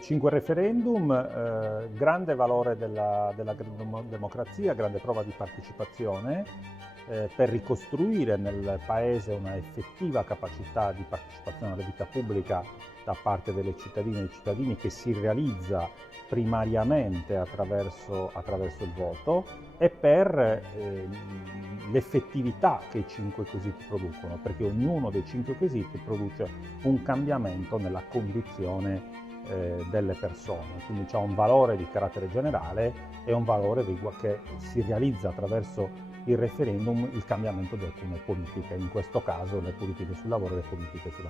5 referendum, grande valore della democrazia, grande prova di partecipazione per ricostruire nel Paese una effettiva capacità di partecipazione alla vita pubblica da parte delle cittadine e dei cittadini, che si realizza primariamente attraverso il voto, e per l'effettività che i 5 quesiti producono, perché ognuno dei 5 quesiti produce un cambiamento nella condizione delle persone, quindi c'è un valore di carattere generale e un valore che si realizza attraverso il referendum, il cambiamento di alcune politiche, in questo caso le politiche sul lavoro e le politiche sulla